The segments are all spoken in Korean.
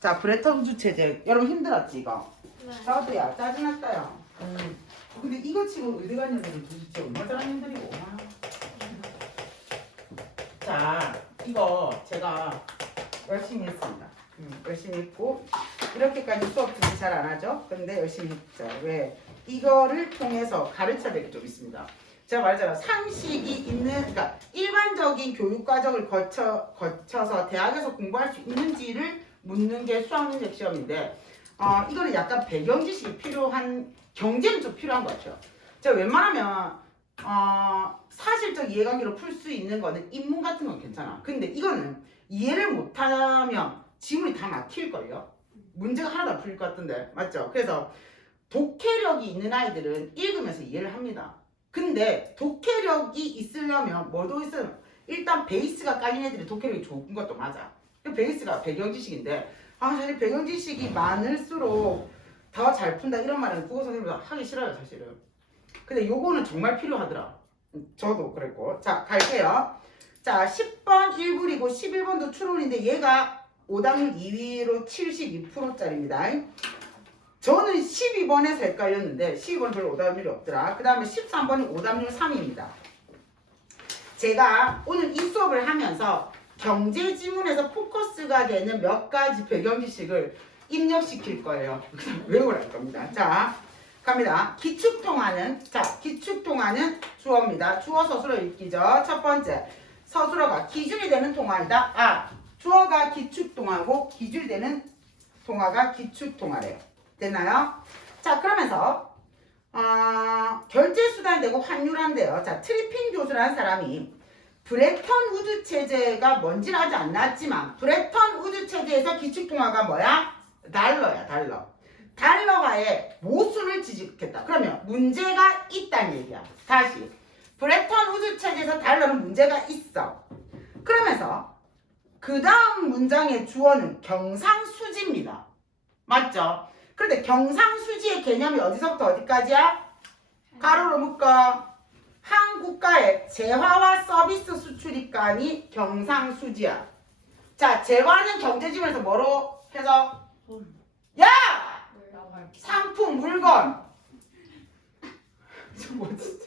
자, 브레턴 우주 체제. 여러분 힘들었지 이거? 네. 저도야 짜증났어요. 근데 이거 치고 의대 간 년들은 도대체 얼마나 힘들이고. 자, 이거 제가 열심히 했습니다. 열심히 했고 이렇게까지 수업 준비 잘 안 하죠? 근데 열심히 했죠. 왜? 이거를 통해서 가르쳐야 될 게 좀 있습니다. 제가 말했잖아요. 상식이 있는, 그러니까 일반적인 교육 과정을 거쳐서 대학에서 공부할 수 있는지를 묻는 게 수학능력 시험인데, 이거는 약간 배경 지식이 필요한, 경제는 좀 필요한 것 같아요. 제가 웬만하면 사실적 이해관계로 풀 수 있는 거는 인문 같은 건 괜찮아. 근데 이거는 이해를 못하면 지문이 다 막힐걸요? 문제가 하나도 안 풀릴 것 같은데, 맞죠? 그래서 독해력이 있는 아이들은 읽으면서 이해를 합니다. 근데 독해력이 있으려면 뭐도 있으면 일단 베이스가 깔린 애들이 독해력이 좋은 것도 맞아. 베이스가 배경 지식인데, 사실 배경 지식이 많을수록 더 잘 푼다 이런 말은 국어 선생님도 하기 싫어요, 사실은. 근데 요거는 정말 필요하더라. 저도 그랬고. 자, 갈게요. 자, 10번 1불이고 11번도 추론인데 얘가 오답률 2위로 72%짜리입니다. 저는 12번에서 헷갈렸는데 12번 별로 오답률이 없더라. 그 다음에 13번은 오답률 3위입니다. 제가 오늘 이 수업을 하면서 경제 지문에서 포커스가 되는 몇 가지 배경 지식을 입력시킬 거예요. 외우랄 겁니다. 자, 갑니다. 기축통화는, 자, 기축통화는 주어입니다. 주어 서술어 읽기죠. 첫 번째, 서술어가 기준이 되는 통화이다. 주어가 기축통화고 기준이 되는 통화가 기축통화래요. 됐나요? 자, 그러면서 결제수단이 되고 환율한데요. 자, 트리핀 교수라는 사람이 브레턴 우드 체제가 뭔지는 아직 안 나왔지만 브레턴 우드 체제에서 기축통화가 뭐야? 달러야, 달러. 달러화의 모순을 지적했다. 그러면 문제가 있다는 얘기야. 다시, 브레턴 우드 체제에서 달러는 문제가 있어. 그러면서 그 다음 문장의 주어는 경상수지입니다. 맞죠? 그런데 경상수지의 개념이 어디서부터 어디까지야? 가로로 묶어. 한 국가의 재화와 서비스 수출입간이 경상수지야. 자, 재화는 경제지문에서 뭐로 해서? 야! 상품, 물건. 뭐 진짜.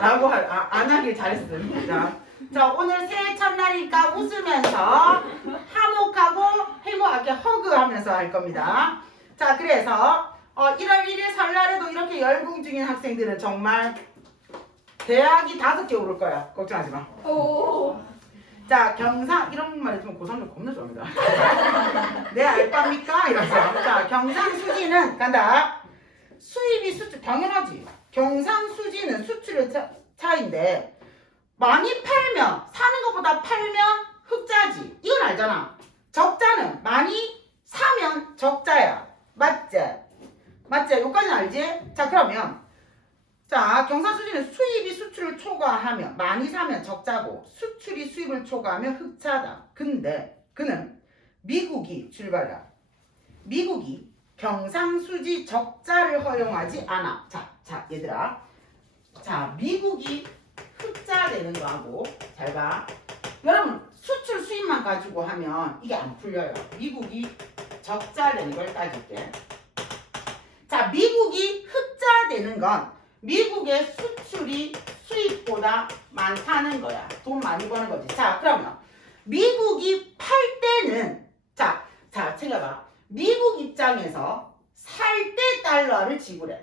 라고 안 하길 잘했습니다. 자, 오늘 새해 첫날이니까 웃으면서 화목하고 행복하게 허그하면서 할 겁니다. 자, 그래서 1월 1일 설날에도 이렇게 열공 중인 학생들은 정말 대학이 5개 오를 거야. 걱정하지 마. 자, 경상 이런 말 했으면 고3들 겁나 좋아합니다. 내 알바입니까? 이러면서. 자, 경상수지는 간다. 수입이 수출, 당연하지. 경상수지는 수출의 차인데 많이 팔면, 사는 것보다 팔면 흑자지. 이건 알잖아. 적자는 많이 사면 적자야. 맞지? 맞지? 여기까지는 알지? 자, 그러면 자, 경상수지는 수입이 수출을 초과하면, 많이 사면 적자고 수출이 수입을 초과하면 흑자다. 근데 그는 미국이 출발이야. 미국이 경상수지 적자를 허용하지 않아. 자, 얘들아. 자, 미국이 흑자 되는 거하고, 잘 봐. 여러분, 수출 수입만 가지고 하면 이게 안 풀려요. 미국이 적자 되는 걸 따질게. 자, 미국이 흑자 되는 건 미국의 수출이 수입보다 많다는 거야. 돈 많이 버는 거지. 자, 그러면 미국이 팔 때는 자, 챙겨봐. 미국 입장에서 살 때 달러를 지불해.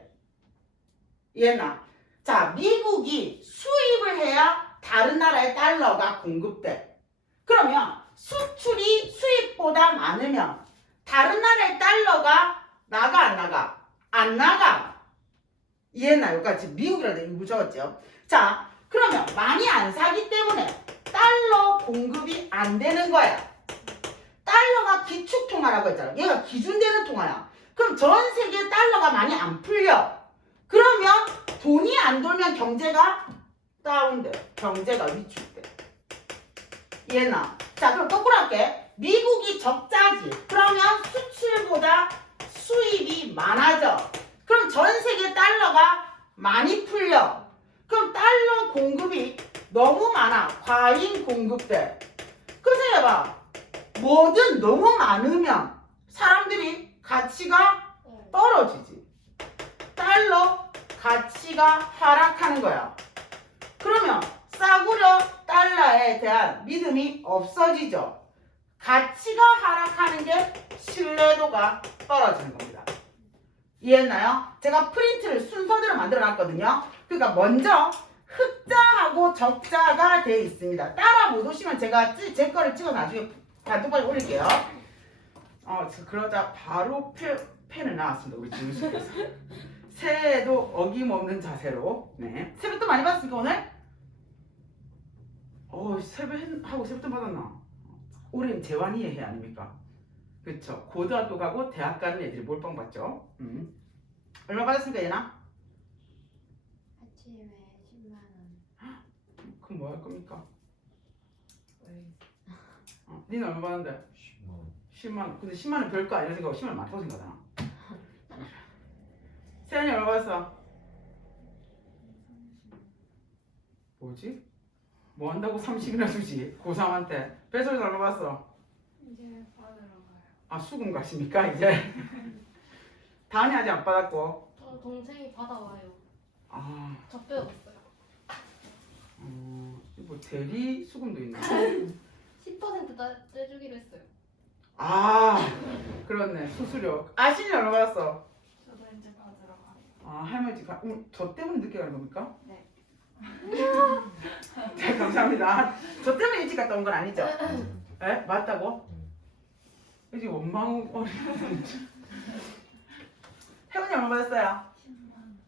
이해나? 자, 미국이 수입을 해야 다른 나라의 달러가 공급돼. 그러면 수출이 수입보다 많으면 다른 나라의 달러가 나가 안 나가? 안 나가. 이해나? 여기까지 미국이라도 일부 적었죠. 자, 그러면 많이 안 사기 때문에 달러 공급이 안 되는 거야. 달러가 기축통화라고 했잖아. 얘가 기준되는 통화야. 그럼 전 세계 달러가 많이 안 풀려. 그러면 돈이 안 돌면 경제가 다운돼. 경제가 위축돼. 이해나? 자, 그럼 거꾸로 할게. 미국이 적자지. 그러면 수출보다 수입이 많아져. 그럼 전 세계 달러가 많이 풀려. 그럼 달러 공급이 너무 많아. 과잉 공급돼. 그럼 생각해봐. 뭐든 너무 많으면 사람들이 가치가 떨어지지. 달러 가치가 하락하는 거야. 그러면 싸구려 달러에 대한 믿음이 없어지죠. 가치가 하락하는 게 신뢰도가 떨어지는 겁니다. 이해했나요? 제가 프린트를 순서대로 만들어 놨거든요. 그러니까 먼저 흑자하고 적자가 돼 있습니다. 따라 못 오시면 제가 제 거를 찍어 나중에 단톡방에 올릴게요. 그러자 바로 펜을 나왔습니다. 우리 지우씨께서. 새해에도 어김없는 자세로. 네. 세뱃돈 많이 받았습니까 오늘? 세뱃하고 세뱃돈 받았나? 올해는 재환이의 해 아닙니까? 그쵸. 고등학교 가고 대학 가는 애들이 몰빵 받죠. 얼마 받았습니까 얘나? 아침에 10만 원. 그럼 뭐 할 겁니까? 니는 얼마 받았는데? 10만 원. 근데 10만 원 별거 아니라 생각하고 10만 원 많다고 생각하잖아. 세연이 얼마 받았어? 뭐지? 뭐 한다고 30이나 주지? 고3한테. 배설이 얼마 받았어? 이제 받으러 가요. 수금 가십니까 이제? 다은이 아직 안 받았고. 저 동생이 받아와요. 저 빼왔어요. 뭐 대리 수금도 있나? 10% 떼주기로 했어요. 그렇네. 수수료. 아신이 얼마 받았어? 저도 이제 받으러 가요. 할머니 집 저 때문에 늦게 가는 겁니까? 네. 네, 감사합니다. 저 때문에 일찍 갔다 온 건 아니죠? 에? 맞다고? 이제 원망 혜원이 얼마 받았어요?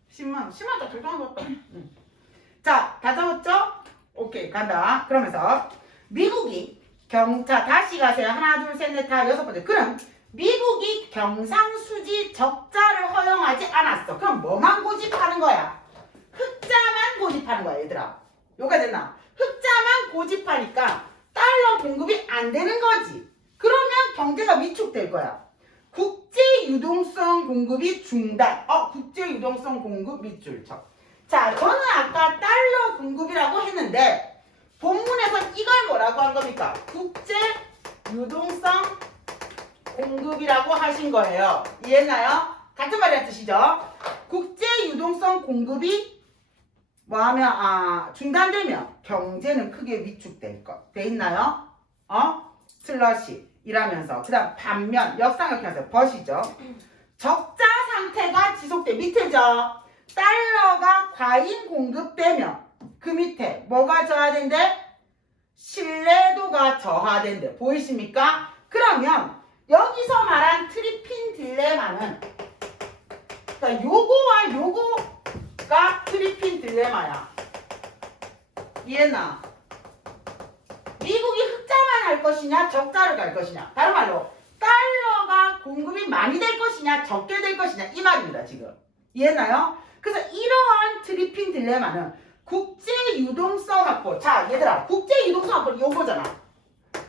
10만 원. 10만 원 딱 적당한 것 같다. 자, 다 적었죠? 오케이, 간다. 그러면서 미국이 다시 가세요. 하나, 둘, 셋, 넷, 다 6번째. 그럼 미국이 경상수지 적자를 허용하지 않았어. 그럼 뭐만 고집하는 거야? 흑자만 고집하는 거야, 얘들아. 요가 됐나? 흑자만 고집하니까 달러 공급이 안 되는 거지. 그러면 경제가 위축될 거야. 국제 유동성 공급이 중단. 국제 유동성 공급 밑줄 쳐. 자, 저는 아까 달러 공급이라고 했는데 본문에서 이걸 뭐라고 한 겁니까? 국제 유동성 공급이라고 하신 거예요. 이해했나요? 같은 말이란 뜻이죠. 국제 유동성 공급이 중단되면 경제는 크게 위축될 것. 돼 있나요? 슬러시 이라면서 그 다음 반면 역삼각형에서 벗이죠. 적자 상태가 지속돼. 밑에죠. 달러가 과잉 공급되면 그 밑에 뭐가 저하된대? 신뢰도가 저하된대. 보이십니까? 그러면 여기서 말한 트리핀 딜레마는 그러니까 요거와 요거가 트리핀 딜레마야. 이해나? 미국이 흑자만 할 것이냐 적자를 갈 것이냐. 다른 말로 달러가 공급이 많이 될 것이냐 적게 될 것이냐 이 말입니다. 지금 이해했나요? 그래서 이러한 트리핑 딜레마는 국제 유동성 확보. 자 얘들아, 국제 유동성 확보는 요거잖아.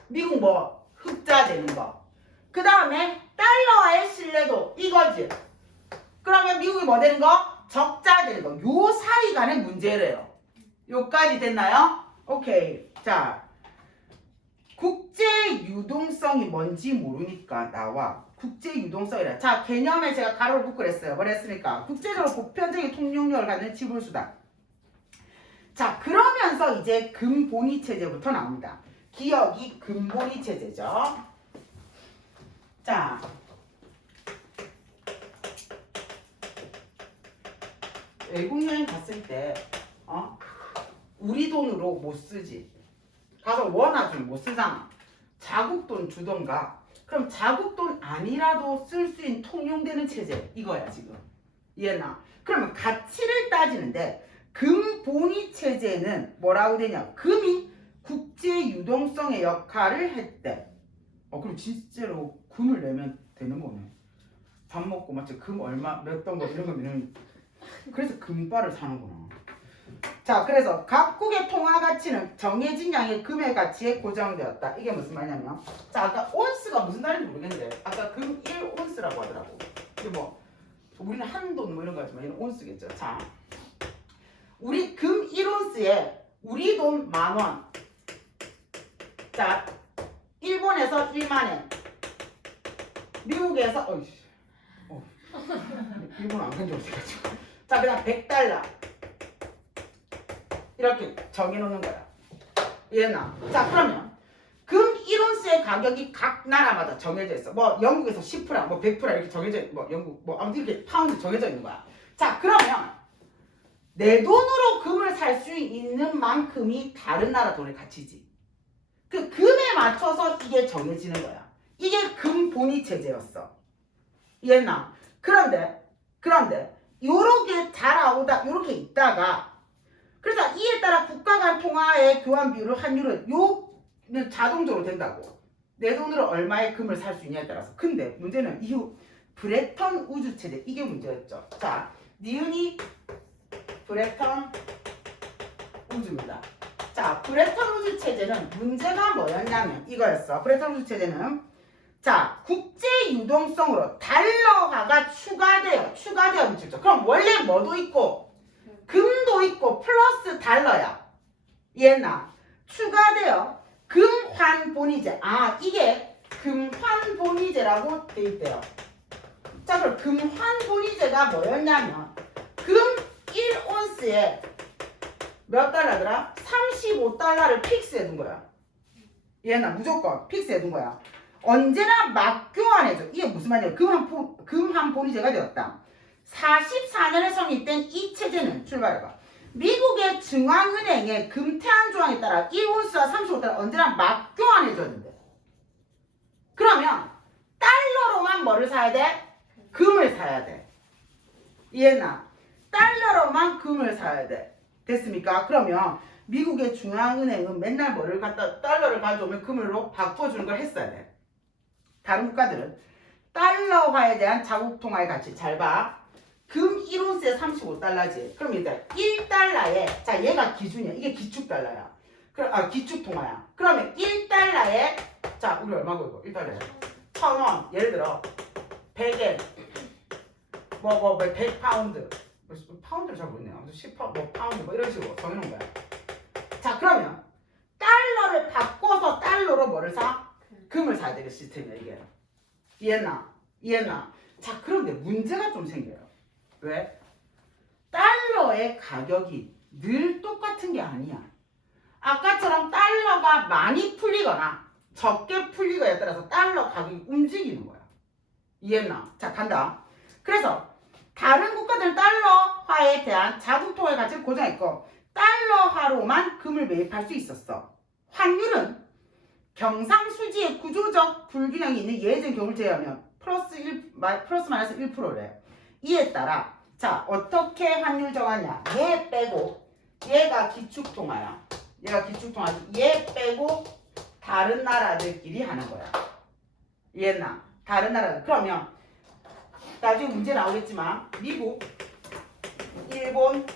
미국 뭐 흑자 되는 거. 그 다음에 달러와의 신뢰도 이거지. 그러면 미국이 뭐 되는 거? 적자 되는 거. 요 사이 간의 문제래요. 요까지 됐나요? 오케이. 자, 국제 유동성이 뭔지 모르니까 나와. 국제 유동성이라. 자, 개념에 제가 가로를 묶고 그랬어요. 뭘 했습니까? 국제적으로 보편적인 통용력을 갖는 지불수단. 자, 그러면서 이제 근본위 체제부터 나옵니다. 기억이 근본위 체제죠. 자, 외국 여행 갔을 때 우리 돈으로 못 쓰지. 가서 원화줄 못 쓰잖아. 자국 돈 주던가. 그럼 자국 돈 아니라도 쓸 수 있는 통용되는 체제 이거야 지금. 이해나? 그러면 가치를 따지는데 근본위 체제는 뭐라고 되냐? 금이 국제 유동성의 역할을 했대. 그럼 진짜로 금을 내면 되는 거네. 밥 먹고 맞지? 금 얼마 몇 덩거 이런 거면 그래서 금바를 사는구나. 자, 그래서 각국의 통화 가치는 정해진 양의 금의 가치에 고정되었다. 이게 무슨 말이냐면, 자, 아까 온스가 무슨 단위인지 모르겠는데, 아까 금 1온스라고 하더라고. 이게 뭐, 우리는 한돈 뭐 이런 거 하지만 이런 온스겠죠. 자, 우리 금 1온스에 우리 돈 10,000원. 자, 일본 일본에서 1만엔. 미국에서 일본 안 간지 없어가지고. 자, 그다음 100달러. 이렇게 정해놓는 거야. 이해나? 자, 그러면 금 1온스의 가격이 각 나라마다 정해져 있어. 뭐 영국에서 10%, 뭐 100% 이렇게 정해져 있고, 뭐 영국 뭐 아무튼 이렇게 파운드 정해져 있는 거야. 자, 그러면 내 돈으로 금을 살 수 있는 만큼이 다른 나라 돈의 가치지. 그 금에 맞춰서 이게 정해지는 거야. 이게 금 본위 체제였어. 이해나? 그런데 요렇게 자라오다 요렇게 있다가 그래서 이에 따라 국가 간 통화의 교환 비율을 환율은 요는 자동적으로 된다고. 내 돈으로 얼마의 금을 살 수 있냐에 따라서. 근데 문제는 이후 브레턴 우주 체제 이게 문제였죠. 자, 니은이 브레턴 우주입니다. 자, 브레턴 우주 체제는 문제가 뭐였냐면 이거였어. 브레턴 우주 체제는 자, 국제 유동성으로 달러화가 추가되어 미쳤죠. 그럼 원래 뭐도 있고 금도 있고 플러스 달러야. 이해나? 추가되어 금환 본위제. 아, 이게 금환 본위제라고 돼 있대요. 자, 그럼 금환 본위제가 뭐였냐면 금 1온스에 몇 달러더라? 35달러를 픽스해 둔 거야. 이해나? 무조건 픽스해 둔 거야. 언제나 맞교환해줘. 이게 무슨 말이야? 금환 본위제가 되었다. 44년에 성립된 이 체제는 출발해봐. 미국의 중앙은행의 금태안 조항에 따라 1온스와 35달러 언제나 맞교환해줬는데. 그러면 달러로만 뭐를 사야 돼? 금을 사야 돼. 이해나? 달러로만 금을 사야 돼. 됐습니까? 그러면 미국의 중앙은행은 맨날 뭐를 갖다 달러를 가져오면 금으로 바꿔주는 걸 했어야 돼. 다른 국가들은 달러화에 대한 자국 통화의 가치 잘 봐. 금 1온스에 35달러지. 그럼 이제 1달러에 자 얘가 기준이야. 이게 기축 달러야. 기축 통화야. 그러면 1달러에 자 우리 얼마고 이거 1달러에 1,000원. 예를 들어 100엔 100파운드 파운드를 잘 모르겠네요. 10뭐 파운드 뭐 이런 식으로 정해놓은 거야. 자 그러면 달러를 바꿔서 달러로 뭐를 사? 금을 사야 되는 시스템이야 이게. 이해나? 자 그런데 문제가 좀 생겨요. 왜? 달러의 가격이 늘 똑같은 게 아니야. 아까처럼 달러가 많이 풀리거나 적게 풀리거나에 따라서 달러 가격이 움직이는 거야. 이해나? 자 간다. 그래서 다른 국가들은 달러화에 대한 자국통화의 가치를 고정했고 달러화로만 금을 매입할 수 있었어. 환율은 경상수지의 구조적 불균형이 있는 예외적인 경우를 제외하면 플러스 마이너스 1%래. 이에 따라 자 어떻게 환율 정하냐? 얘 빼고 얘가 기축통화야. 얘 빼고 다른 나라들끼리 하는 거야. 이해나? 다른 나라들. 그러면 나중에 문제 나오겠지만 미국, 일본,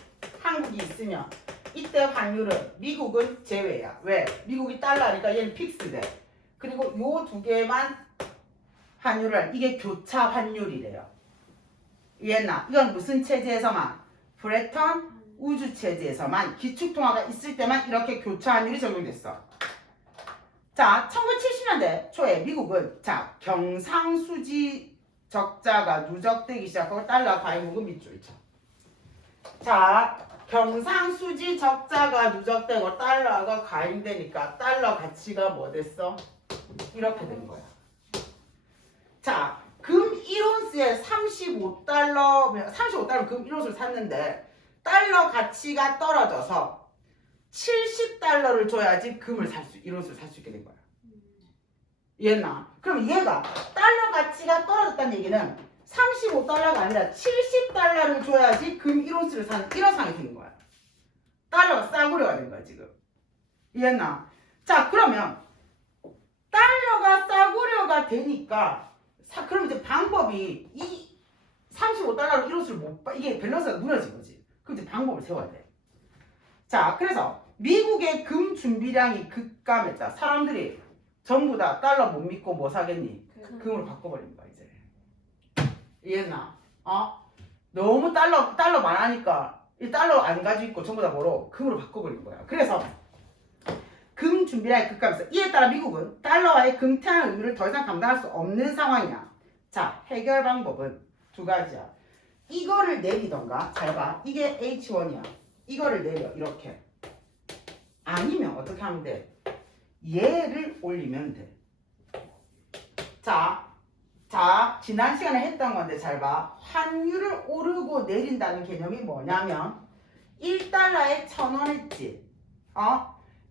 한국이 있으면 이때 환율은 미국은 제외야. 왜? 미국이 달러니까 얘는 픽스돼. 그리고 요 두 개만 환율을 이게 교차 환율이래요. 이해나? 이건 무슨 체제에서만? 브레턴 우주 체제에서만 기축통화가 있을 때만 이렇게 교차 환율이 적용됐어. 자, 1970년대 초에 미국은 자 경상수지 적자가 누적되기 시작하고 달러 과잉목은 밑줄 쳐. 자, 경상수지 적자가 누적되고 달러가 과잉되니까 달러 가치가 뭐 됐어? 이렇게 된 거야. 자, 금 1온스에 35달러 금 1온스를 샀는데 달러 가치가 떨어져서 70달러를 줘야지 금을 1온스를 살 수 있게 된 거야. 이해했나? 그럼 얘가 달러 가치가 떨어졌다는 얘기는 35달러가 아니라 70달러를 줘야지 금 1온스를 사는 이런 상황이 생긴 거야. 달러가 싸구려가 된 거야 지금. 이해했나? 자 그러면 달러가 싸구려가 되니까 그럼 이제 방법이 이 35달러로 1온스를 못 봐. 이게 밸런스가 무너진 거지. 그럼 이제 방법을 세워야 돼. 자 그래서 미국의 금 준비량이 급감했다. 사람들이 전부 다 달러 못 믿고 뭐 사겠니? 금으로 바꿔버린 거야 이제. 이해했나? 너무 달러 많으니까 이 달러 안 가지고 있고 전부 다 뭐로 금으로 바꿔버린 거야. 그래서 금 준비량의 급감에서 이에 따라 미국은 달러와의 금태한 의미를 더 이상 감당할 수 없는 상황이야. 자, 해결 방법은 두 가지야. 이거를 내리던가, 잘 봐. 이게 H1이야. 이거를 내려, 이렇게. 아니면 어떻게 하면 돼? 얘를 올리면 돼. 자, 지난 시간에 했던 건데 잘 봐. 환율을 오르고 내린다는 개념이 뭐냐면 1달러에 1,000원 했지.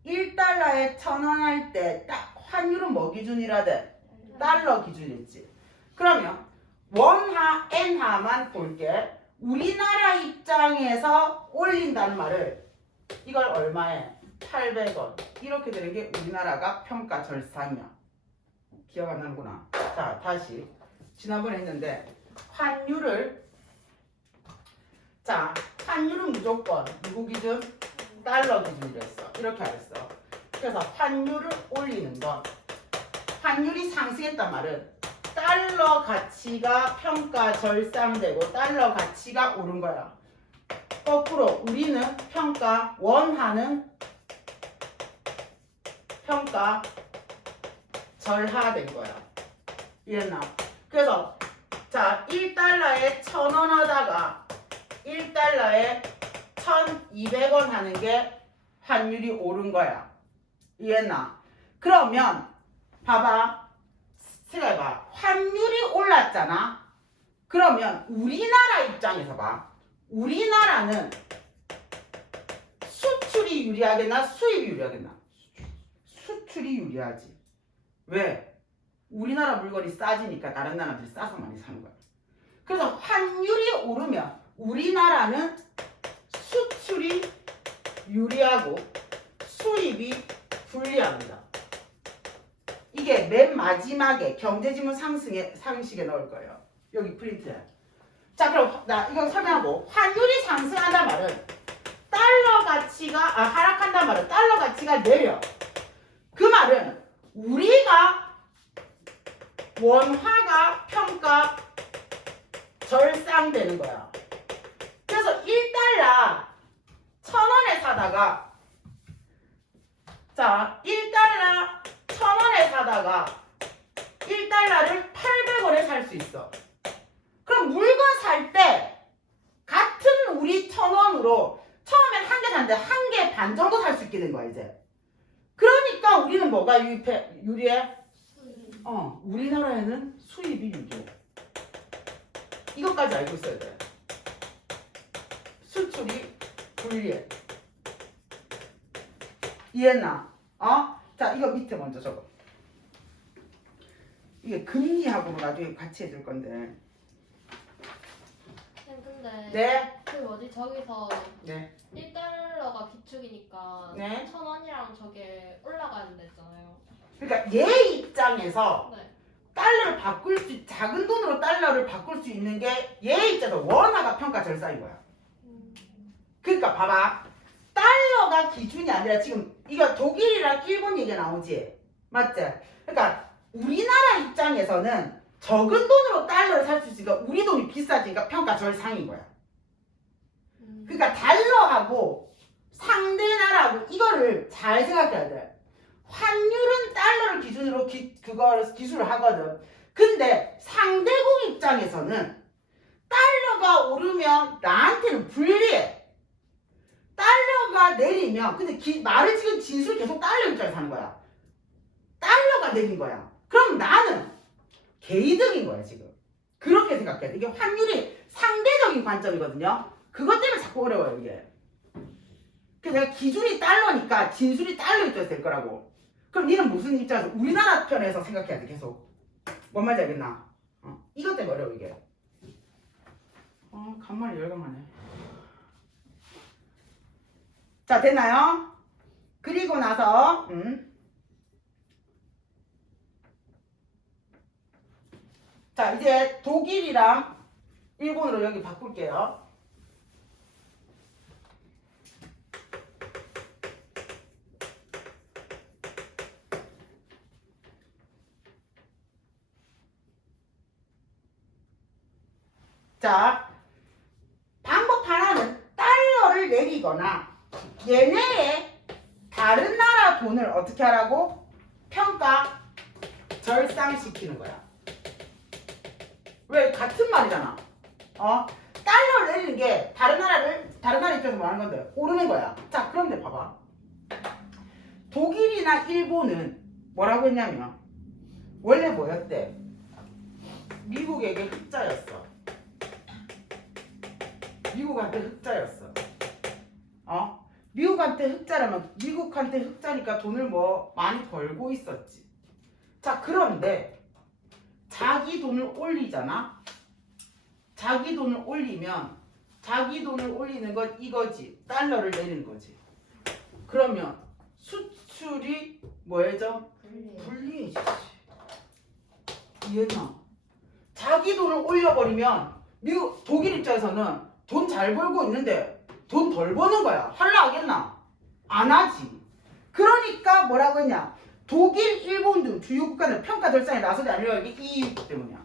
1달러에 1,000원 할 때 딱 환율은 뭐 기준이라 돼? 달러 기준이지. 그러면 원화, 엔화만 볼게. 우리나라 입장에서 올린다는 말을 이걸 얼마에? 800원. 이렇게 되는 게 우리나라가 평가 절상이야. 기억 안 나는구나. 자, 다시. 지난번에 했는데 환율은 무조건 누구 기준? 달러 기준이라 했어. 이렇게 알았어. 그래서 환율을 올리는 건 환율이 상승했단 말은 달러 가치가 평가 절상되고 달러 가치가 오른 거야. 거꾸로 우리는 원화는 평가 절하된 거야. 이해했나? 그래서 자, 1달러에 1,000원 하다가 1달러에 1,200원 하는 게 환율이 오른 거야. 이해했나? 그러면 봐봐. 생각해봐. 환율이 올랐잖아. 그러면 우리나라 입장에서 봐. 우리나라는 수출이 유리하겠나? 수입이 유리하겠나? 수출이 유리하지. 왜? 우리나라 물건이 싸지니까 다른 나라들이 싸서 많이 사는 거야. 그래서 환율이 오르면 우리나라는 수출이 유리하고 수입이 불리합니다. 이게 맨 마지막에 경제지문 상식에 넣을 거예요. 여기 프린트해. 자, 그럼 나 이거 설명하고 환율이 상승한단 말은 달러 가치가 하락한단 말은 달러 가치가 내려. 그 말은 우리가 원화가 평가 절상되는 거야. 그래서 1달러 1,000원에 사다가 1달러 1,000원에 사다가 1달러를 800원에 살 수 있어. 그럼 물건 살 때 같은 우리 1,000원으로 처음엔 한 개 샀는데 한 개 반 정도 살 수 있게 된 거야 이제. 그러니까 우리는 뭐가 유리해? 우리나라에는 수입이 유리해. 이것까지 알고 있어야 돼. 수출이 불리해. 이해했나? 자, 이거 밑에 먼저 적어. 이게 금리하고 나중에 같이 해줄 건데. 근데 네. 그 뭐지 저기서 네. 1달러가 기축이니까 네. 1,000원이랑 저게 올라가야 된다잖아요. 그러니까 얘 입장에서 네. 달러를 작은 돈으로 달러를 바꿀 수 있는 게 얘 입장에서 원화가 평가 절상인 거야. 그러니까 봐봐. 달러가 기준이 아니라 지금 이거 독일이랑 일본 얘기가 나오지. 맞지? 그러니까 우리나라 입장에서는 적은 돈으로 달러를 살 수 있으니까 우리 돈이 비싸지니까 평가 절상인 거야. 그러니까 달러하고 상대 나라하고 이거를 잘 생각해야 돼. 환율은 달러를 기준으로 그걸 기술을 하거든. 근데 상대국 입장에서는 달러가 오르면 나한테는 불리해. 달러가 내리면 근데 말을 지금 진술 계속 달러 입장에서 하는 거야. 달러가 내린 거야. 그럼 나는 개이득인 거야 지금. 그렇게 생각해야 돼. 이게 환율이 상대적인 관점이거든요. 그것 때문에 자꾸 어려워요 이게. 그래서 내가 기준이 달러니까 진술이 달러 입장에서 될 거라고. 그럼 니는 무슨 입장에서 우리나라 편에서 생각해야 돼 계속. 뭔 말인지 알겠나? 이것 때문에 어려워 이게. 간만에 열광하네. 자, 됐나요? 그리고 나서 자, 이제 독일이랑 일본으로 여기 바꿀게요. 자, 방법 하나는 달러를 내리거나 얘네의 다른 나라 돈을 어떻게 하라고? 평가 절상시키는 거야. 왜? 같은 말이잖아. 달러를 내리는 게 다른 나라 입장에서 뭐 하는 건데? 오르는 거야. 자, 그런데 봐봐. 독일이나 일본은 뭐라고 했냐면 원래 뭐였대? 미국에게 흑자였어. 미국한테 흑자였어. 미국한테 흑자라면 미국한테 흑자니까 돈을 뭐 많이 벌고 있었지. 자, 그런데 자기 돈을 올리잖아. 자기 돈을 올리면 자기 돈을 올리는 건 이거지. 달러를 내는 거지. 그러면 수출이 뭐해져? 불리해지지. 이해나? 자기 돈을 올려버리면 미국 독일 입장에서는 돈 잘 벌고 있는데 돈 덜 버는 거야. 할라 하겠나? 안 하지. 그러니까 뭐라고 했냐? 독일, 일본 등 주요 국가는 평가 절상에 나서지 않으려고 이게 이유 때문이야.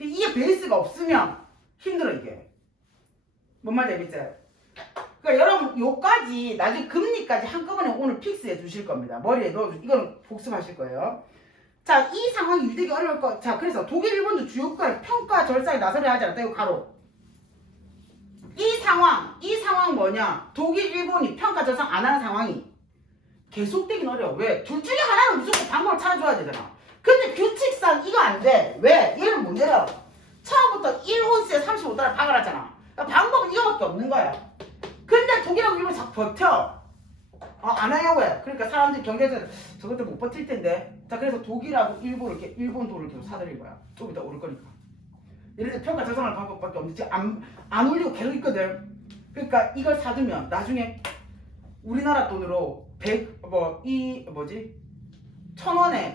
이게 베이스가 없으면 힘들어 이게. 뭔 말인지 알겠지? 그러니까 여러분 요까지 나중에 금리까지 한꺼번에 오늘 픽스해 두실 겁니다. 머리에 넣어 이거는 복습하실 거예요. 자, 이 상황이 유지되기 어려울 거. 자, 그래서 독일, 일본도 주요 국가의 평가 절상에 나서려 하지 않았다. 이거 가로. 이 상황 뭐냐? 독일, 일본이 평가 절상 안 하는 상황이 계속되긴 어려워. 왜? 둘 중에 하나는 무조건 방법을 찾아줘야 되잖아. 근데 규칙상 이거 안 돼. 왜? 얘는 문제야. 처음부터 1온스에 35달러 박아놨잖아. 그러니까 방법은 이거밖에 없는 거야. 근데 독일하고 일본이 자꾸 버텨. 안 하려고 해. 그러니까 사람들이 경제에서 저것도 못 버틸 텐데. 자, 그래서 독일하고 일본을 이렇게 일본 돈을 계속 사들인 거야. 좀 이따 오를 거니까. 예를 들어 평가 절상할 방법밖에 없는데 지금 안 올리고 계속 있거든. 그러니까 이걸 사두면 나중에 우리나라 돈으로 1,000원에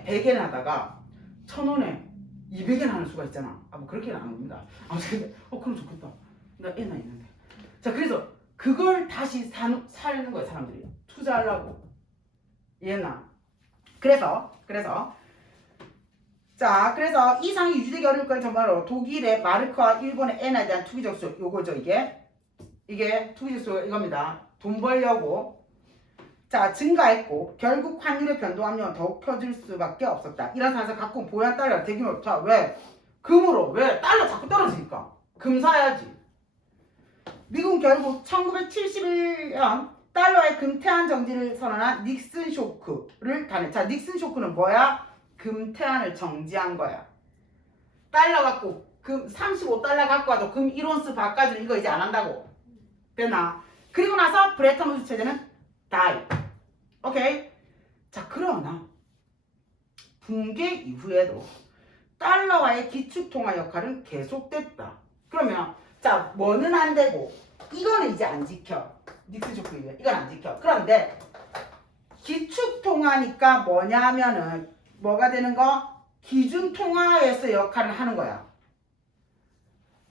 100엔 하다가 1,000원에 200엔 하는 수가 있잖아. 뭐 그렇게는 안 옵니다. 아무튼 근데 그럼 좋겠다. 나 애나 있는데. 자, 그래서 그걸 다시 사려는 거야 사람들이. 투자하려고. 이해나? 그래서 이 상황이 유지되기 어려울 건 정말로 독일의 마르크와 일본의 엔에 대한 투기 적수 요거죠. 이게 투기 적수 이겁니다. 돈 벌려고 자 증가했고 결국 환율의 변동 압력은 더욱 커질 수밖에 없었다. 이런 상황에서 갖고 온 보안 달러 대규모 자 왜? 금으로 왜? 달러 자꾸 떨어지니까 금 사야지. 미국은 결국 1971년 달러의 금태안 정지를 선언한 닉슨 쇼크를 단해. 자, 닉슨 쇼크는 뭐야? 금태안을 정지한 거야. 달러 갖고 금 35달러 갖고 와도 금 1온스 바꿔주는 이거 이제 안 한다고. 됐나? 그리고 나서 브레튼 우드 체제는 다이. 오케이? 자, 그러나 붕괴 이후에도 달러와의 기축통화 역할은 계속됐다. 그러면 자, 뭐는 안 되고 이거는 이제 안 지켜. 닉슨 쇼크 이건 안 지켜. 그런데 기축통화니까 뭐냐 하면은 뭐가 되는 거? 기준통화에서 역할을 하는 거야.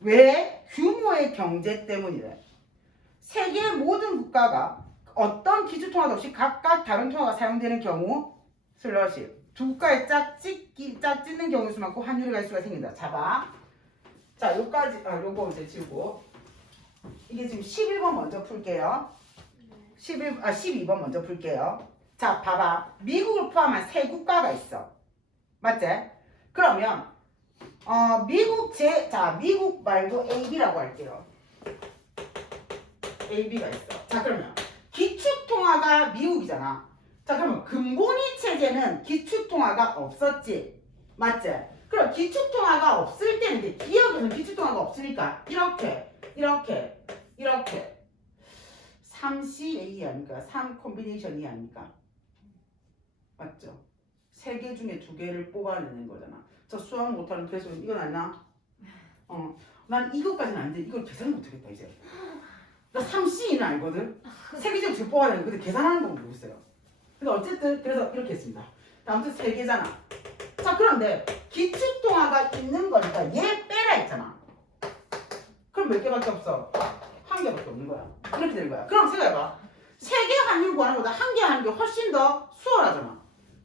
왜? 규모의 경제 때문이래. 세계 모든 국가가 어떤 기준통화도 없이 각각 다른 통화가 사용되는 경우 슬러시 두 국가의 짝짓는 경우 수만큼 환율의 갈수가 생긴다. 잡아. 자, 요까지 요거 이제 지우고 이게 지금 11번 먼저 풀게요. 12번 먼저 풀게요. 자, 봐봐. 미국을 포함한 세 국가가 있어. 맞지? 그러면 미국 말고 AB라고 할게요. AB가 있어. 자, 그러면 기축통화가 미국이잖아. 자, 그러면 금고니 체제는 기축통화가 없었지. 맞지? 그럼 기축통화가 없을 때는 이제 기업에는 기축통화가 없으니까 이렇게 3CA 아닙니까? 3 콤비네이션이 아닙니까? 맞죠? 세 개 중에 두 개를 뽑아내는 거잖아. 저 수학 못하는 계속 이건 알나? 난 이것까지는 안 돼. 이걸 계산을 못하겠다 이제. 나 3C는 알거든. 세 개 중에 두 개 뽑아내는 거. 근데 계산하는 건 모르겠어요. 근데 어쨌든 그래서 이렇게 했습니다. 아무튼 세 개잖아. 자, 그런데 기축통화가 있는 거니까 얘 빼라 했잖아. 그럼 몇 개밖에 없어? 한 개밖에 없는 거야. 이렇게 되는 거야. 그럼 생각해봐. 세 개 환율 구하는 것보다 한 개 하는 게 훨씬 더 수월하잖아.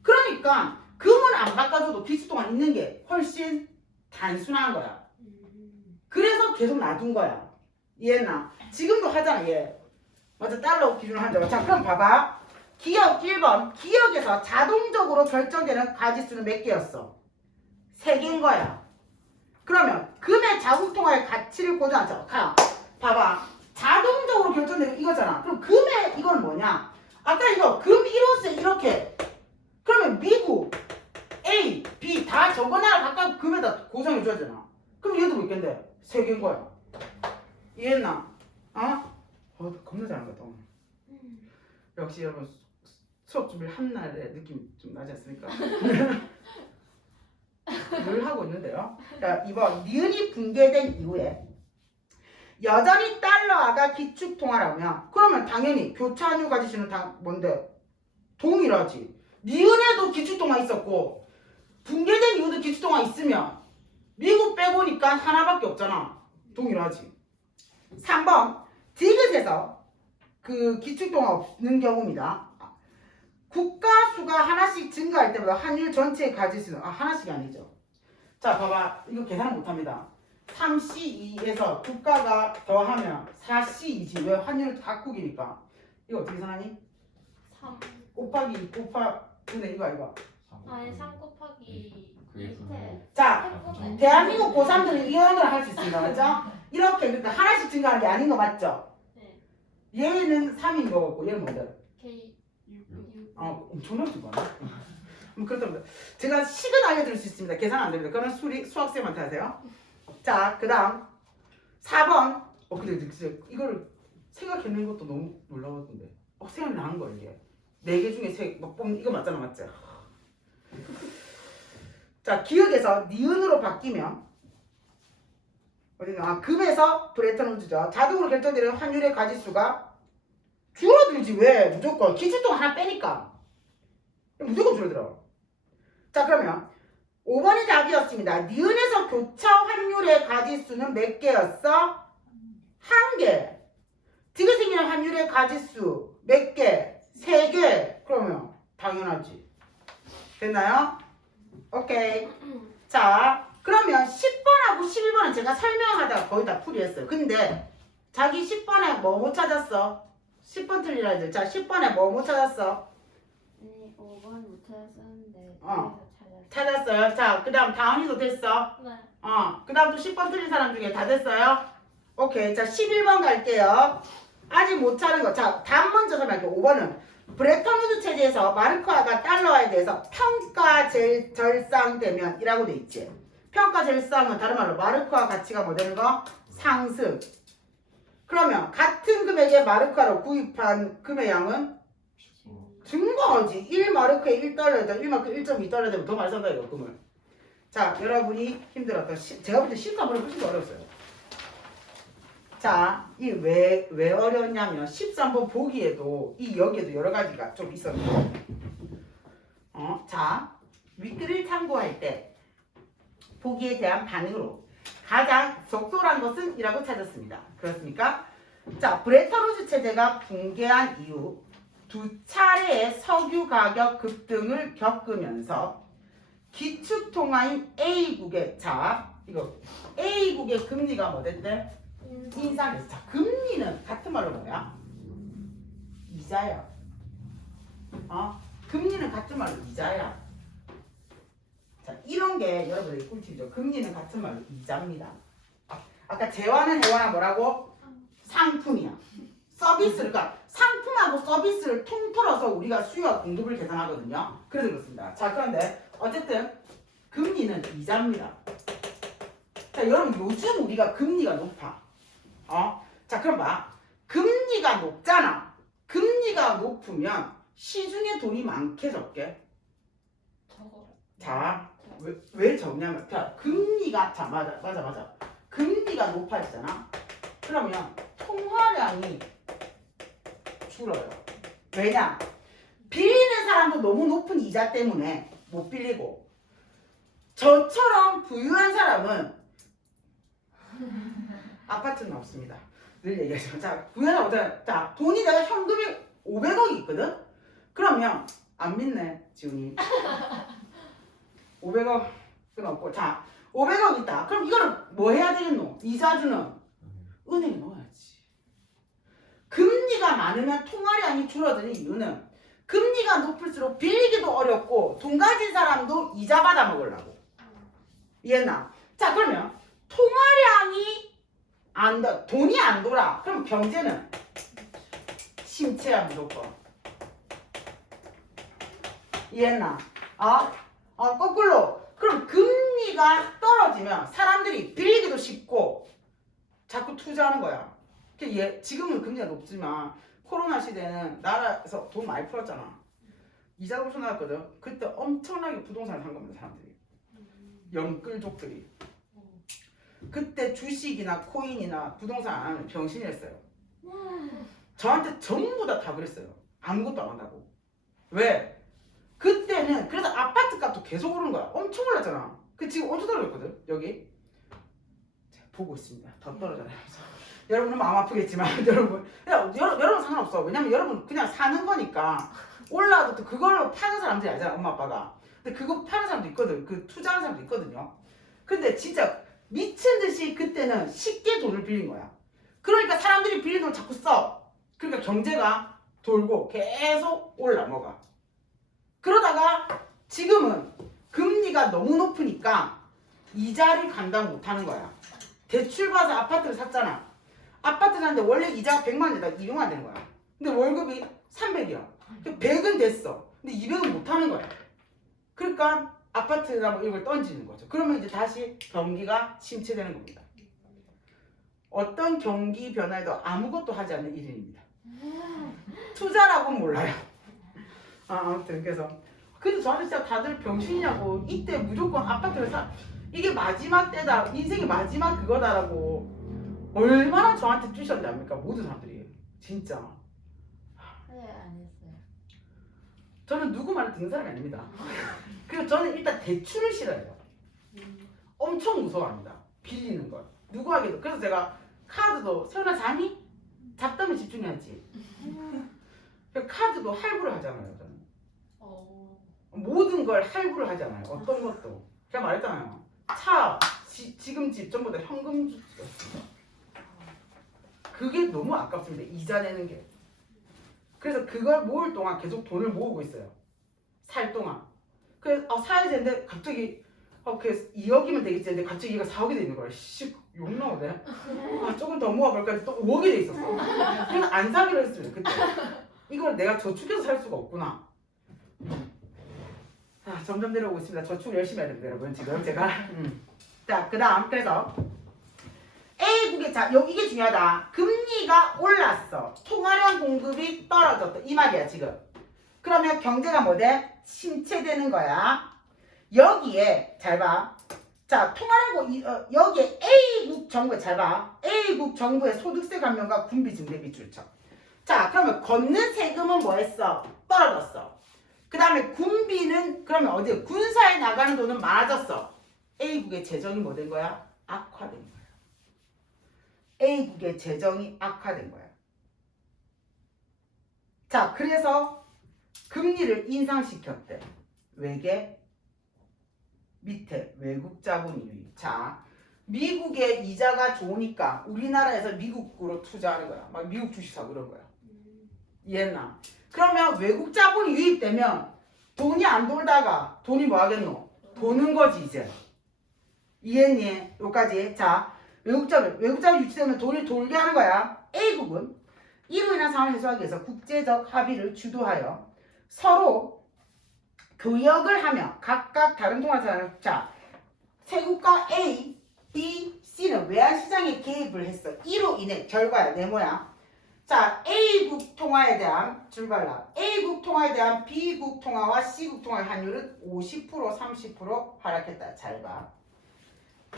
그러니까 금을 안 바꿔줘도 기축통화 있는 게 훨씬 단순한 거야. 그래서 계속 놔둔 거야. 이해했나? 지금도 하잖아 얘. 맞아, 달러 기준으로 하자. 자, 그럼 봐봐. 기억 1번. 기억에서 자동적으로 결정되는 가지수는 몇 개였어? 3개인 거야. 그러면 금의 자국통화의 가치를 고정하자. 봐봐. 자동적으로 결정되는 이거잖아. 그럼 금의 이건 뭐냐? 아까 이거 금 1호세 이렇게. 그러면 미국 A, B 다 적어놔라. 각각 금에다 고정해줘야 되나? 그럼 얘도 몇 개인데? 3개인 거야. 이해했나? 겁나 잘한 것 같다. 역시 여러분 수업 준비를 한 날에 느낌 좀 나지 않습니까? 늘 하고 있는데요. 자, 2번. 니은이 붕괴된 이후에 여전히 달러화가 기축통화라면 그러면 당연히 교차환율 가지수는 뭔데? 동일하지. 니은에도 기축통화 있었고 붕괴된 이후도 기축통화 있으면 미국 빼고니까 하나밖에 없잖아. 동일하지. 3번. 디귿에서 그 기축통화 없는 경우입니다. 국가 수가 하나씩 증가할 때마다 환율 전체의 가지수는 하나씩이 아니죠. 자, 봐봐. 이거 계산을 못합니다. 3C2에서 국가가 더하면 4C2지. 왜? 환율 각국이니까. 이거 어떻게 계산하니? 3 곱하기 2 곱하기 이거 아이가. 아니 3 곱하기 그게 밑에 자, 대한민국 고3들은 이형을 할 수 있습니다. 맞죠? 이렇게 그러니까 하나씩 증가하는 게 아닌 거 맞죠? 네. 얘는 3인 거고 얘는 뭔데? K 6 엄청나게 많아. 그렇다면 제가 식은 알려드릴 수 있습니다. 계산 안 됩니다. 그거는 수학쌤한테 하세요. 자, 그 다음 4번. 근데 진짜 이거를 생각해낸 것도 너무 놀라웠던데. 생각나는 거야 이게. 4개 중에 이거 맞잖아, 맞지? 자, 기억에서 니은으로 바뀌면 어디나 금에서 브레턴 우즈죠. 자동으로 결정되는 환율의 가지수가 줄어들지. 왜? 무조건 기축통 하나 빼니까 무조건 줄어들어. 자, 그러면 5번이 답이었습니다. 니은에서 교차 환율의 가지수는 몇 개였어? 1개. 디귿 생기는 환율의 가지수 몇 개? 3개. 그러면 당연하지. 됐나요? 오케이. 자, 그러면 10번하고 11번은 제가 설명하다가 거의 다 풀이했어요. 근데 자기 10번에 뭐 못 찾았어? 10번 틀리라 했는데. 자, 10번에 뭐 못 찾았어? 5번 못 찾았었는데 찾았어요. 자, 그 다음 다은이도 됐어? 네. 그 다음 또 10번 틀린 사람 중에 다 됐어요? 오케이. 자, 11번 갈게요. 아직 못 찾은 거. 자, 답 먼저 설명할게요. 5번은 브레턴 우즈 체제에서 마르크화가 달러화에 대해서 평가절상되면 이라고 돼 있지. 평가절상은 다른 말로 마르크화 가치가 뭐 되는 거? 상승. 그러면 같은 금액의 마르크화로 구입한 금의 양은 증가하지. 1마르크에 1달러에다 1마르크 1.2달러 되면 더 많이 산다 이거 금을. 자, 여러분이 힘들었던 제가 볼 때 심사번은 훨씬 더 어려웠어요. 자, 이 왜 어려웠냐면 13번 보기에도 여기에도 여러 가지가 좀 있었는데 자, 윗글을 참고할 때 보기에 대한 반응으로 가장 적절한 것은 이라고 찾았습니다. 그렇습니까? 자, 브레턴 우즈 체제가 붕괴한 이후 2차례의 석유 가격 급등을 겪으면서 기축통화인 A국의 이거 A국의 금리가 뭐 됐대? 인상했어. 자, 금리는 같은 말로 뭐야? 이자야. 금리는 같은 말로 이자야. 자, 이런 게 여러분들이 꿀팁이죠. 금리는 같은 말로 이자입니다. 아까 재화는 해화나 뭐라고? 상품이야. 서비스를, 그러니까 상품하고 서비스를 통틀어서 우리가 수요와 공급을 계산하거든요. 그래서 그렇습니다. 자, 그런데 어쨌든 금리는 이자입니다. 자, 여러분 요즘 우리가 금리가 높아. 자, 그럼 봐. 금리가 높잖아. 금리가 높으면 시중에 돈이 많게 적게? 자, 왜 적냐면, 자, 금리가, 자, 맞아. 금리가 높아지잖아. 그러면 통화량이 줄어요. 왜냐? 빌리는 사람도 너무 높은 이자 때문에 못 빌리고, 저처럼 부유한 사람은 아파트는 없습니다. 늘 얘기하죠. 자, 부유한 사람, 자, 돈이 내가 현금이 500억이 있거든? 그러면, 안 믿네, 지훈이. 500억은 없고, 자, 500억 있다. 그럼 이거를 뭐 해야 되겠노? 이자 주는 은행에 넣어야지. 금리가 많으면 통화량이 줄어드는 이유는 금리가 높을수록 빌리기도 어렵고 돈 가진 사람도 이자 받아 먹으려고. 이해나? 자, 그러면 통화량이 돈이 안 돌아. 그럼 경제는 침체야 무조건. 이해나? 거꾸로. 그럼 금리가 떨어지면 사람들이 빌리기도 쉽고 자꾸 투자하는 거야. 지금은 금리가 높지만 코로나 시대에는 나라에서 돈 많이 풀었잖아. 이자가 엄청 나왔거든. 그때 엄청나게 부동산을 산 겁니다, 사람들이. 영끌족들이. 그때 주식이나 코인이나 부동산 안 하면 병신이었어요. 저한테 전부 다 그랬어요. 아무것도 안 한다고. 왜? 그때는 그래서 아파트 값도 계속 오르는 거야. 엄청 올랐잖아. 지금 어디서 떨어졌거든? 여기. 제가 보고 있습니다. 더 떨어져요. 여러분은 마음 아프겠지만 여러분 상관없어. 왜냐면 여러분 그냥 사는 거니까 올라도 또 그걸로 파는 사람들이 알잖아. 엄마 아빠가. 근데 그거 파는 사람도 있거든. 그 투자하는 사람도 있거든요. 근데 진짜 미친 듯이 그때는 쉽게 돈을 빌린 거야. 그러니까 사람들이 빌린 돈을 자꾸 써. 그러니까 경제가 돌고 계속 올라먹어. 그러다가 지금은 금리가 너무 높으니까 이자를 감당 못하는 거야. 대출 받아서 아파트를 샀잖아. 아파트 샀는데 원래 이자가 100만 원에다 200만 원 되는 거야. 근데 월급이 300이야. 100은 됐어. 근데 200은 못하는 거야. 그러니까 아파트나 뭐 이런 걸 던지는 거죠. 그러면 이제 다시 경기가 침체되는 겁니다. 어떤 경기 변화에도 아무것도 하지 않는 1인입니다. 투자라고는 몰라요. 아무튼 그래서 저한테 진짜 다들 병신이냐고. 이때 무조건 아파트를 이게 마지막 때다. 인생의 마지막 그거다라고 얼마나 저한테 주셨는지 압니까? 모든 사람들이. 진짜. 안 했어요. 저는 누구 말을 듣는 사람이 아닙니다. 그리고 저는 일단 대출을 싫어해요. 엄청 무서워합니다. 빌리는 걸. 누구에게도. 그래서 제가 카드도 세훈아 자니? 잡다면 집중해야지. 카드도 할부를 하잖아요. 저는. 모든 걸 할부를 하잖아요. 어떤 것도. 제가 말했잖아요. 차, 지금 집 전부 다 현금 주였습니다. 그게 너무 아깝습니다. 이자 내는 게. 그래서 그걸 모을 동안 계속 돈을 모으고 있어요. 살 동안. 그래서 사야 되는데 갑자기 그래서 2억이면 되겠지 했는데 갑자기 얘가 4억이 돼 있는 거야. 욕 나오네. 조금 더 모아볼까 했는데 또 5억이 돼 있었어. 그래서 안 사기로 했습니다. 그때. 이걸 내가 저축해서 살 수가 없구나. 점점 내려오고 있습니다. 저축 열심히 해야 됩니다, 여러분. 지금 제가. 자, 그 다음. 그래서 A국의 이게 중요하다. 금리가 올랐어. 통화량 공급이 떨어졌다. 이 말이야, 지금. 그러면 경제가 뭐 돼? 침체되는 거야. 여기에, 잘 봐. 자, 통화량 여기에 A국 정부에, 잘 봐. A국 정부의 소득세 감면과 군비 증대비 출처. 자, 그러면 걷는 세금은 뭐 했어? 떨어졌어. 그 다음에 군비는 그러면 어디 군사에 나가는 돈은 많아졌어. A국의 재정이 뭐 된 거야? 악화된 거야. A국의 재정이 악화된 거야. 자, 그래서 금리를 인상시켰대. 외계 밑에 외국 자본 유입. 자, 미국의 이자가 좋으니까 우리나라에서 미국으로 투자하는 거야. 막 미국 주식 사고 그런 거야. 이해했나? 그러면 외국 자본이 유입되면 돈이 안 돌다가 돈이 뭐 하겠노? 도는 거지 이제. 이해했니? 여기까지. 자, 외국 자본 유치되면 돈이 돌게 하는 거야. A국은 이로 인한 상황을 해소하기 위해서 국제적 합의를 주도하여 서로 교역을 하며 각각 다른 통화자는 자, 세국가 A, B, C는 외환시장에 개입을 했어. 이로 인해 결과야. 네모야. 자, A국 통화에 대한 출발라. A국 통화에 대한 B국 통화와 C국 통화의 환율은 50%, 30% 하락했다. 잘 봐.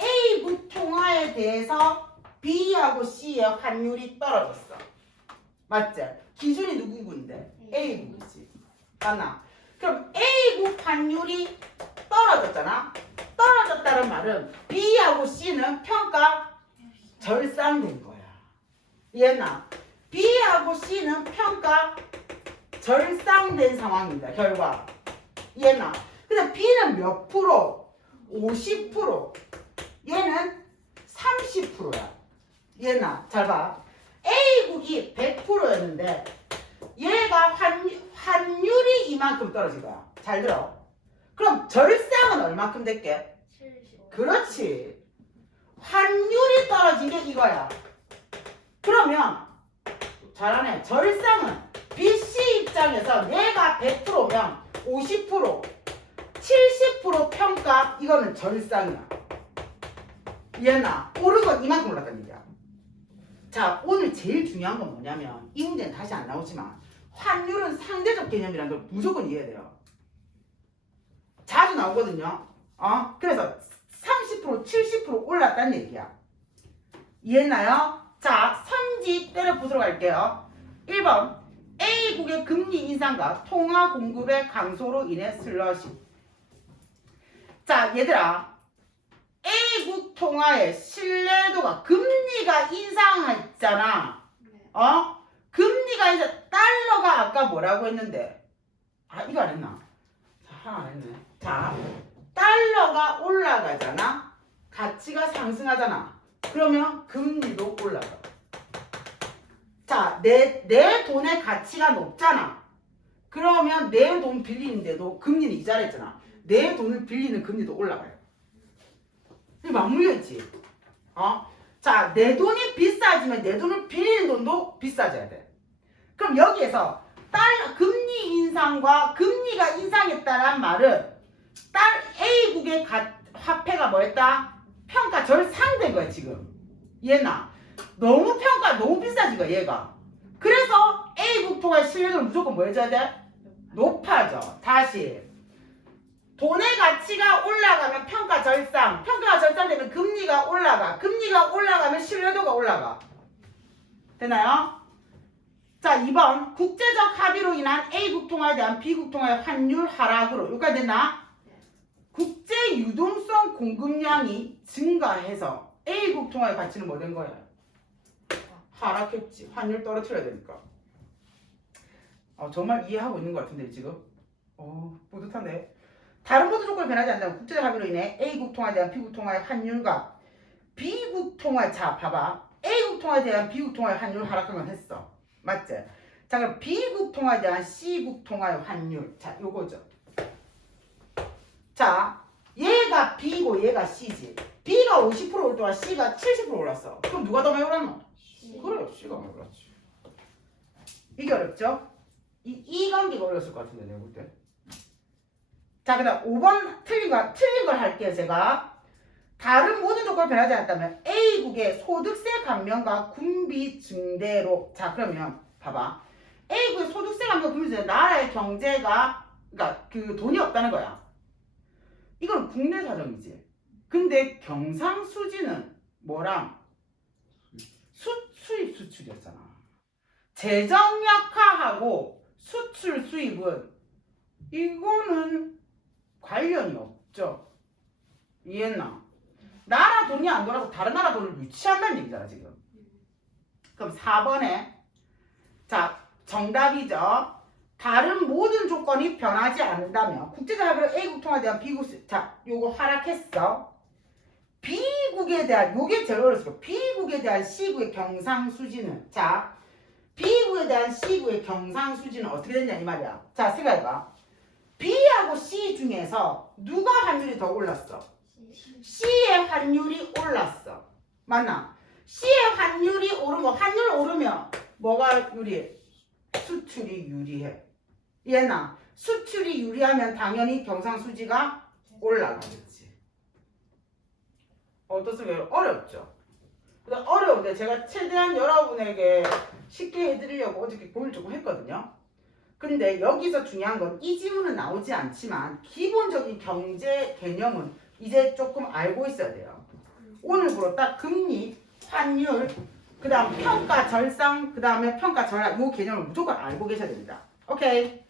A국 통화에 대해서 B하고 C의 환율이 떨어졌어. 맞지? 기준이 누구 국인데? A국이지. 맞나? 그럼 A국 환율이 떨어졌잖아. 떨어졌다는 말은 B하고 C는 평가 절상된 거야. 이해했나? B하고 C는 평가 절상된 상황입니다. 결과. 이해했나? 근데 B는 몇 프로? 50%. 얘는 30%야. 이해했나? 잘 봐. A국이 100%였는데 얘가 환율이 이만큼 떨어진 거야. 잘 들어. 그럼 절상은 얼마큼 될게? 70. 그렇지. 환율이 떨어진 게 이거야. 그러면 잘하네. 절상은 BC 입장에서 얘가 100%면 50%, 70% 평가 이거는 절상이야. 이해나? 오른 건 이만큼 올랐다는 얘기야. 자, 오늘 제일 중요한 건 뭐냐면 이 문제는 다시 안 나오지만 환율은 상대적 개념이라는 걸 무조건 이해해야 돼요. 자주 나오거든요. 그래서 30%, 70% 올랐다는 얘기야. 이해했나요? 자, 선지 때려 부수러 갈게요. 1번 A국의 금리 인상과 통화 공급의 감소로 인해 슬러시. 자, 얘들아, A국 통화의 신뢰도가 금리가 인상했잖아. 네. 금리가 인상, 달러가 아까 뭐라고 했는데? 이거 안 했나? 하나 안 했네. 자, 달러가 올라가잖아. 가치가 상승하잖아. 그러면 금리도 올라가. 자, 내 돈의 가치가 높잖아. 그러면 내 돈 빌리는데도 금리는 이자를 했잖아. 내 돈을 빌리는 금리도 올라가요. 이 맞물려 있지. 자, 내 돈이 비싸지면 내 돈을 빌리는 돈도 비싸져야 돼. 그럼 여기에서 금리 인상과 금리가 인상했다는 말은 A국의 화폐가 뭐였다? 평가 절상된 거야 지금. 얘나 너무 너무 비싸진 거야 얘가. 그래서 A국 통화의 신뢰도는 무조건 뭐 해줘야 돼? 높아져. 다시 돈의 가치가 올라가면 평가 절상, 평가가 절상되면 금리가 올라가, 금리가 올라가면 신뢰도가 올라가. 되나요? 자, 2번 국제적 합의로 인한 A국 통화에 대한 B국 통화의 환율 하락으로. 여기까지 됐나? 국제 유동성 공급량이 증가해서 A국 통화의 가치는 뭐 된 거야? 하락했지. 환율 떨어뜨려야 되니까. 정말 이해하고 있는 것 같은데 지금? 뿌듯하네. 다른 모든 조건이 변하지 않는다면 국제적 합의로 인해 A국 통화에 대한 B국 통화의 환율과 B국 통화, 자 봐봐. A국 통화에 대한 B국 통화의 환율 하락한 건 했어. 맞지? 자, 그럼 B국 통화에 대한 C국 통화의 환율. 자, 요거죠. 자, 얘가 B고 얘가 C지. B가 50% 올 동안 C가 70% 올랐어. 그럼 누가 더 많이 올랐노? 그래요. C가 많이 올랐지. 이게 어렵죠? 이 관계가 어려웠을 것 같은데 내가 볼 때. 자, 그 다음 5번 틀린 걸 할게요. 제가 다른 모든 조건이 변하지 않았다면 A국의 소득세 감면과 군비 증대로. 자, 그러면 봐봐. A국의 소득세 감면 군비 증대, 나라의 경제가, 그러니까 그 돈이 없다는 거야. 이건 국내 사정이지. 근데 경상수지는 뭐랑 수입 수출이었잖아. 재정 약화하고 수출 수입은 이거는 관련이 없죠. 이해했나? 나라 돈이 안 돌아서 다른 나라 돈을 유치한다는 얘기잖아 지금. 그럼 4번에 자 정답이죠. 다른 모든 조건이 변하지 않는다면 국제적 합의로 A국 통화에 대한 B국, 자 요거 하락했어. B국에 대한, 요게 제일 어려웠을 거야. B국에 대한 C국의 경상수지는, 자 B국에 대한 C국의 경상수지는 어떻게 됐냐 이 말이야. 자 생각해봐. B하고 C 중에서 누가 환율이 더 올랐어? C의 환율이 올랐어. 맞나? C의 환율이 오르면, 환율 오르면 뭐가 유리해? 수출이 유리해. 얘나 수출이 유리하면 당연히 경상수지가 올라가겠지. 어떻습니까? 어렵죠? 어려운데 제가 최대한 여러분에게 쉽게 해드리려고 어저께 고민을 조금 했거든요. 근데 여기서 중요한 건 이 지문은 나오지 않지만 기본적인 경제 개념은 이제 조금 알고 있어야 돼요. 오늘부로 딱 금리, 환율, 그 다음 평가 절상, 그 다음에 평가 절하, 이 개념을 무조건 알고 계셔야 됩니다. 오케이.